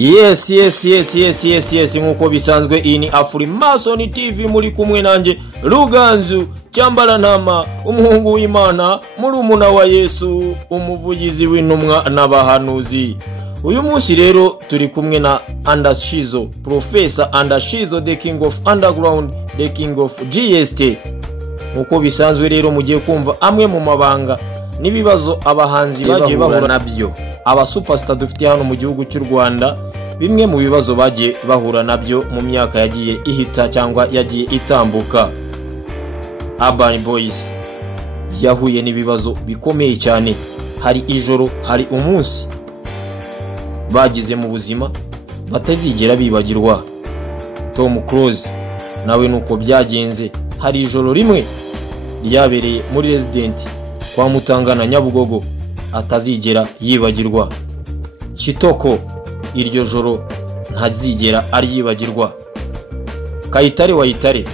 Yes nkuko bisanzwe ini Afrimason TV muri kumwe nanjye Ruganzu Cyambarantama umuhungu w'Imana murumuna wa Yesu umuvugizi w'intumwa n'abahanuzi. Uyu munsi rero turi kumwe na Andashizo, Professor Andashizo, the king of underground, the king of GST. Nkuko bisanzwe rero mugiye kumva amwe mu mabanga nibibazo abahanzi bagiye bahura nabyo, aba superstar dufite hano mu gihugu cy'u Rwanda, bimwe mu bibazo bagiye bahura nabyo mu myaka yagiye ihita cyangwa yagiye itambuka. Urban Boys yahuye n'ibibazo bikomeye cyane, hari ijoro hari umunsi bagize mu buzima batazigera bibagirwa. Tom Close nawe nuko byagenze, hari ijoro rimwe ryabereye muri resident kwa Mutangana Nyabugogo atazigera yibagirwa. Kitoko iryo joro ntazigera aryibagirwa. Kayitare Wayitare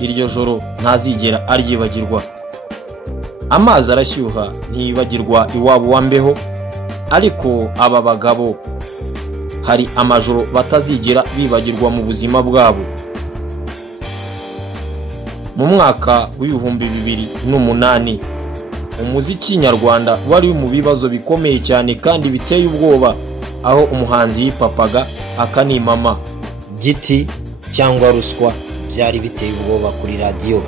iryo joro ntazigera aryibagirwa. Amazi arashyuha ntibagirwa iwabo wambeho, ariko aba bagabo hari amajoro batazigera bibagirwa mu buzima bwabo. Mu mwaka w'ibihumbi 2008 umuziki nyarwanda wari mu bibazo bikomeye cyane kandi biteye ubwoba, aho umuhanzi yipapaga akanimama. Giti cyangwa ruswa byari biteye ubwoba kuri radio,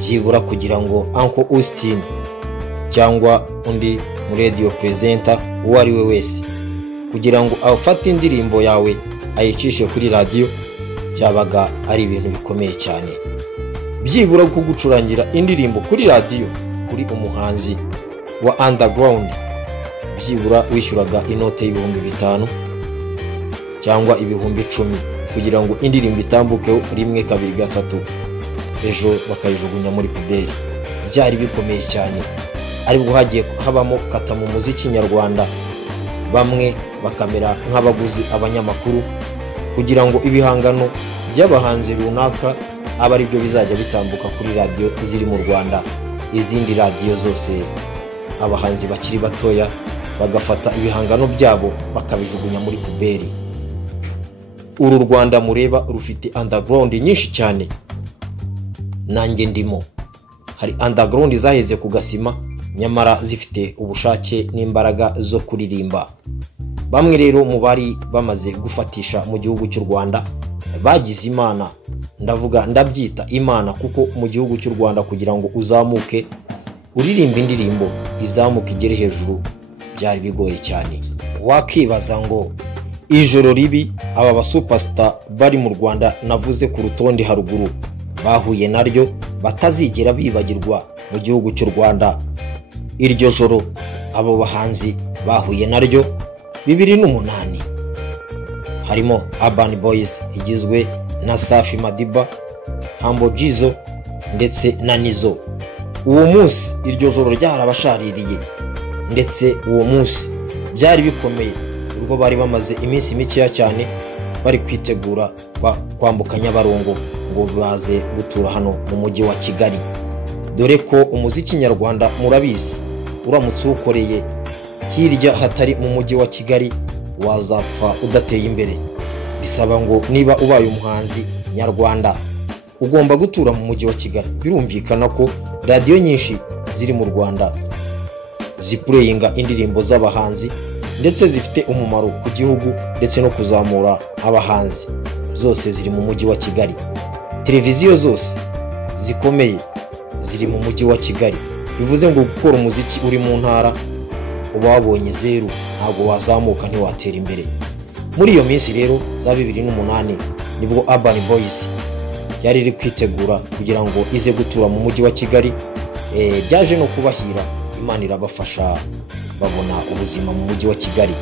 byibura kugira ngo Uncle Austin cyangwa undi mu radio presenter uwo ari we wese kugira ngo afate indirimbo yawe ayicishe kuri radio byabaga ari ibintu bikomeye cyane. Byibura kugucurangira indirimbo kuri radio kuri umuhanzi wa underground, byibura wishyuraga inote y'ibihumbi 5 cyangwa ibihumbi 10 kugira ngo indirimbo itambuke rimwe kabiri gatatu, ejo bakayijugunya muri puberi. Byari bikomeye cyane, aribwo hagiye habamo kata mu muziki nyarwanda, bamwe bakamera nk'abaguzi abanyamakuru kugira ngo ibihangano by'abahanzi runaka aba ari byo bizajya bitambuka kuri radio ziri mu Rwanda. Izindi radio zose abahanzi bakiri batoya bagafata ibihangano byabo bakabijugunya muri puberi. Uru Rwanda mureba rufite underground nyinshi cyane, nanjye ndimo. Hari underground zaheze kugasima nyamara zifite ubushake n'imbaraga zo kuririmba. Bamwe rero mu bari bamaze gufatisha mu gihugu cy'u Rwanda bagize Imana, ndabyita Imana, kuko mu gihugu cy'u Rwanda kugira ngo uzamuke uririmba indirimbo izamuka igere hejuru byari bigoye cyane. Wakibaza ngo ijoro ribi aba ba superstar bari mu Rwanda navuze ku rutonde haruguru bahuye naryo batazigera bibagirwa mu gihugu cy'u Rwanda. Iryo joro abo bahanzi bahuye naryo 2008 harimo Urban Boys igizwe na Safi Madiba, Humble Jizzo ndetse na Nizo. Uwo munsi iryo joro ryarabashaririye, ndetse uwo munsi byari bikomeye ubwo bari bamaze iminsi mikeya cyane bari kwitegura kwambuka Nyabarongo ngo baze gutura hano mu mujyi wa Kigali. Dore ko umuziki nyarwanda murabizi uramutse ukoreye hirya hatari mu mujyi wa Kigali wazapfa udateye imbere. Bisaba ngo niba ubaye umuhanzi nyarwanda ugomba gutura mu mujyi wa Kigali. Birumvikana ko radio nyinshi ziri mu Rwanda zipureyinga indirimbo z'abahanzi ndetse zifite umumaro ku gihugu ndetse no kuzamura abahanzi, zose ziri mu mujyi wa Kigali. Televiziyo zose zikomeye ziri mu mujyi wa Kigali. Bivuze ngo gukora umuziki uri mu ntara uba wabonye zeru, ntabwo wazamuka ntiwatera imbere. Muri iyo minsi rero za 2008 nibwo Urban Boys yari iri kwitegura kugira ngo ize gutura mu mujyi wa Kigali. Byaje no kubahira, Imana irabafasha babona ubuzima mu mujyi wa Kigali.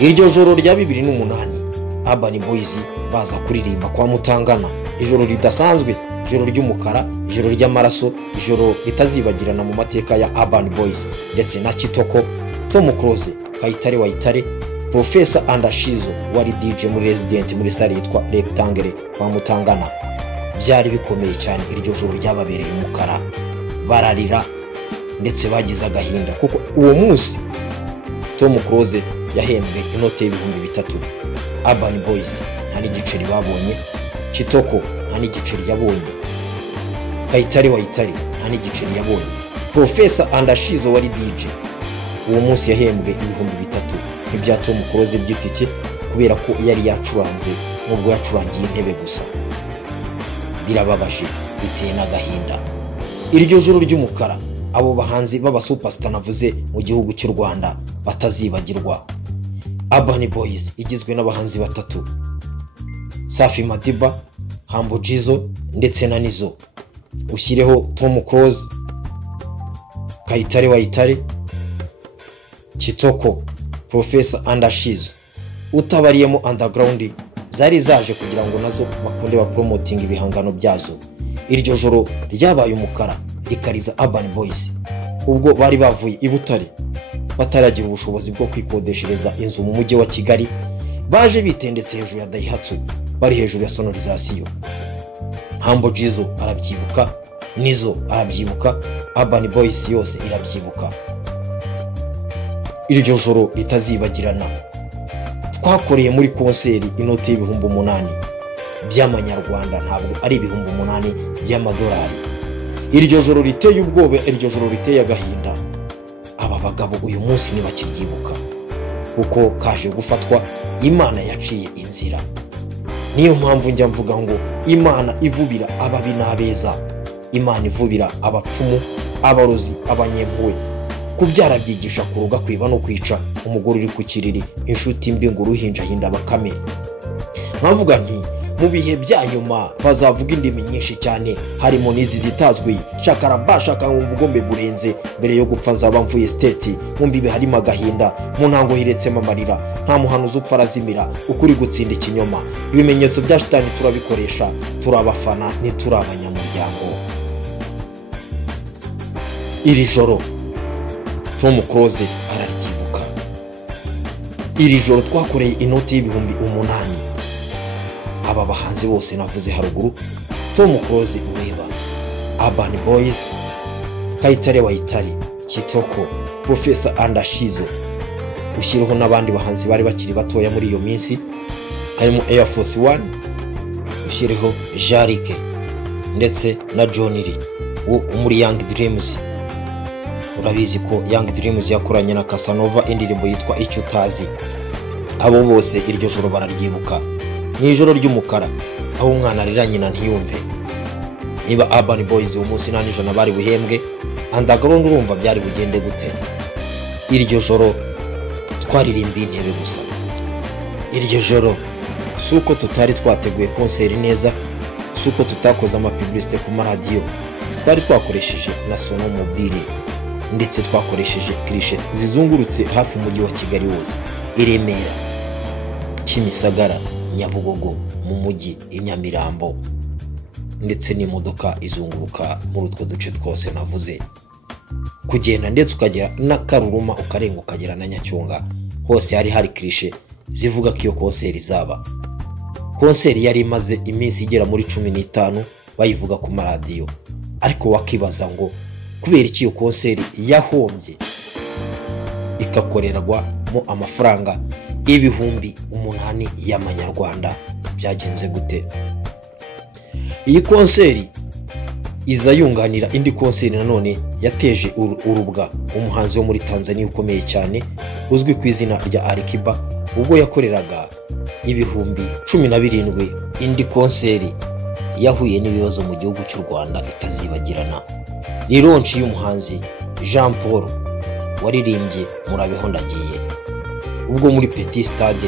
Iryo joro rya 2008 Urban Boys baza kuririmba kwa Mutangana, ijoro ridasanzwe, ijoro ry'umukara, ijoro ry'amaraso, ijoro ritazibagirana mu mateka ya Urban Boys ndetse na Kitoko, Tom Close, Kayitare Wayitare, Professor Andashizo wari DJ muri resident muri sale yitwa Rectangle kwa Mutangana. Byari bikomeye cyane, iryo joro ryababereye umukara, bararira ndetse bagize agahinda kuko uwo munsi Tom Close yahembwe inote y'ibihumbi 3. Urban Boys nta n'igiceri babonye, Kitoko nta n'igiceri yabonye, Kayitare Wayitare nta n'igiceri yabonye. Professor Andashizo wari DJ uwo munsi yahembwe ibihumbi 3 nk'ibya Tom Close by'itike kubera ko yari yacuranze nubwo yacurangiye intebe gusa. Birababaje biteye n'agahinda. Iryo joro ry'umukara abo bahanzi baba superstar navuze mu gihugu cy'u Rwanda batazibagirwa. Urban Boys igizwe n'abahanzi 3, Safi Madiba, Humble Jizzo ndetse na Nizzo. Ushyireho Tom Close, Kayitare Wayitare, Kitoko, Professor Andashizo. Utabariyemo underground zari zaje kugira ngo nazo bakunde ba promoting ibihangano byazo. Iryo joro ryabaye umukara rikariza Urban Boys ubwo bari bavuye i Butare bataragira ubushobozi bwo kwikodeshereza inzu mu mujyi wa Kigali, baje bitendetse hejuru ya Daihatsu bari hejuru ya sonorisation. Humble Jizzo arabyibuka, Nizzo arabyibuka, Urban Boys yose irabyibuka. Iryo joro litazibagirana. Twakoreye muri konseri inote y'ibihumbi 8 by'amanyarwanda, ntabwo ari ibihumbi 8 by'amadolari. Iryo joro riteye ubwoba, iryo joro riteye agahinda. Aba bagabo uyu munsi ntibakiryibuka kuko kaje gufatwa. Imana yaciye inzira. Niyo mpamvu njya mvuga ngo Imana ivubira ababi n'abeza, Imana ivubira abapfumu, abarozi, abanyempuwe. Kubyara byigisha kuruga, kwiba no kwica, umugore uri ku kiriri, inshuti mbi ngo uruhinja hinda bakame. Nkavuga nti mu bihe bya nyuma bazavuga indimi nyinshi cyane, harimo n'izi zitazwi. Shakarabashaka mu bugombe burenze, mbere yo gupfa nzaba mvuye state, mu mbibe harimo agahinda, mu ntango hiretsemo amarira, nta muhanuzi upfa arazimira, ukuri gutsinda ikinyoma. Ibimenyetso bya shitani turabikoresha, turabafana ntiturabanyamuryango. Iri joro Tom Close araryibuka. Iri joro twakoreye inoti y'ibihumbi 8. Aba bahanzi bose navuze haruguru, Tom Close ureba, Urban Boys, Kayitare Wayitare, Kitoko, Professor Andashizo. Ushyiriho n'abandi bahanzi bari bakiri batoya muri iyo minsi, harimo Air Force One, ushyiriho Jarike ndetse na Johnny muri Young Dreams. Urabizi ko Young Dreams yakoranye na Casanova indirimbo yitwa Icyo Utazi. Abo bose iryo joro bararyibuka. Ni ijoro ry'umukara aho umwana arira nyina ntiyumve. Niba Urban Boys uwo munsi n'ijana bari buhembwe, underground urumva byari bugende gute? Iryo joro twaririmba intebe gusa. Iryo joro suko tutari twateguye konseri neza, suko tutakoze amapublicité ku maradiyo, twari twakoresheje na sono mobile ndetse twakoresheje cliché zizungurutse hafi umujyi wa Kigali wose, i Remera, Kimisagara, Nyabugogo, mu mujyi, i Nyamirambo, ndetse n'imodoka izunguruka muri utwo duce twose navuze. Kugenda ndetse ukagera na Karuruma, ukarenga ukagera na Nyacyonga, hose hari cliché zivuga ko iyo konseri zaba. Konseri yari imaze iminsi igera muri 15 bayivuga ku maradiyo, ariko wakibaza ngo kubera iki iyo konseri yahombye ikakorerwa mu amafaranga ibihumbi 8 y'amanyarwanda? Byagenze gute? Iyi konseri iza yunganira indi konseri nanone yateje urubwa umuhanzi wo muri Tanzania ukomeye cyane uzwi ku izina rya Alikiba, ubwo yakoreraga ibihumbi 17. Indi konseri yahuye n'ibibazo mu gihugu cy'u Rwanda itazibagirana. Ni launch y'umuhanzi Jean Paul waririmbye Murabeho Ndagiye, ubwo muri Petit Stade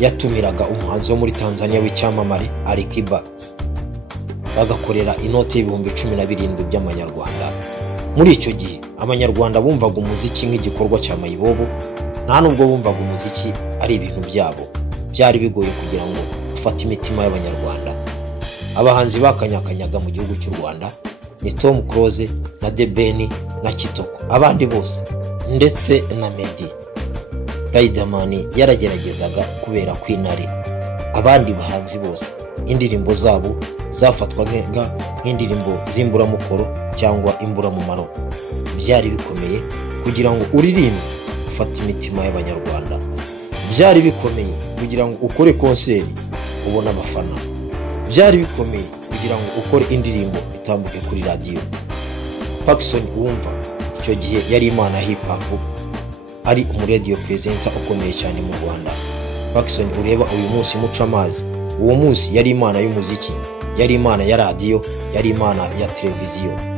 yatumiraga umuhanzi wo muri Tanzania w'icyamamare Alikiba, bagakorera inoti y'ibihumbi 17 by'amanyarwanda. Muri icyo gihe abanyarwanda bumvaga umuziki nk'igikorwa cya mayibobo, nta nubwo bumvaga umuziki ari ibintu byabo. Byari bigoye kugira ngo ufate imitima y'abanyarwanda. Abahanzi bakanyakanyaga mu gihugu cy'u Rwanda ni Tom Close na The Ben na Kitoko, abandi bose ndetse na Meddy. Riderman yarageragezaga kubera kwinare. Abandi bahanzi bose indirimbo zabo zafatwa nk'indirimbo z'imburamukoro cyangwa imburamumaro. Byari bikomeye kugira ngo uririmbe ufate imitima y'abanyarwanda. byari bikomeye kugira ngo ukore konseri ubona abafana, byari bikomeye kugira ngo ukore indirimbo itambuke kuri radio. Paxson wumva icyo gihe yari imana hip hop, ari radio presenter ukomeye cyane mu Rwanda. Paxson ureba uyu munsi muca amazi, uwo munsi yari imana y'umuziki, yari imana ya radio, yari imana ya televiziyo.